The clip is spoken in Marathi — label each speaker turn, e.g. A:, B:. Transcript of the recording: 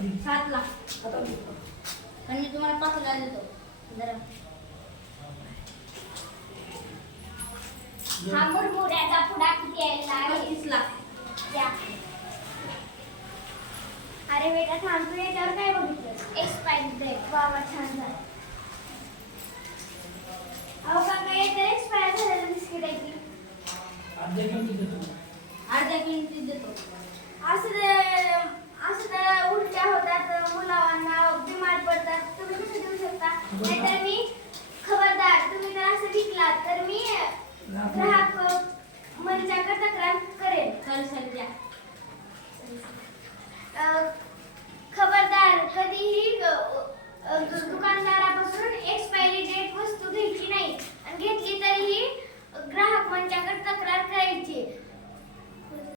A: सात लाख पण मी तुम्हाला पाच देतो. जरा
B: हा मुरमुऱ्याचा पुडा किती यायला
A: पस्तीस लाख
B: या अरे बेटा थांब तू याच्यावर काय बघितलं एक्सपायरी वा वा छान झालं अहो काका याच्यावर एक्सपायर झालेलं बिस्किट आहे की
C: अर्ध्या किमतीत देतो.
A: अर्ध्या किमतीत देतो
B: असं नाहीतर मी खबरदार तुम्ही जर असं विकला तर मी ग्राहक मंचाकडे तक्रार करेन. तर सध्या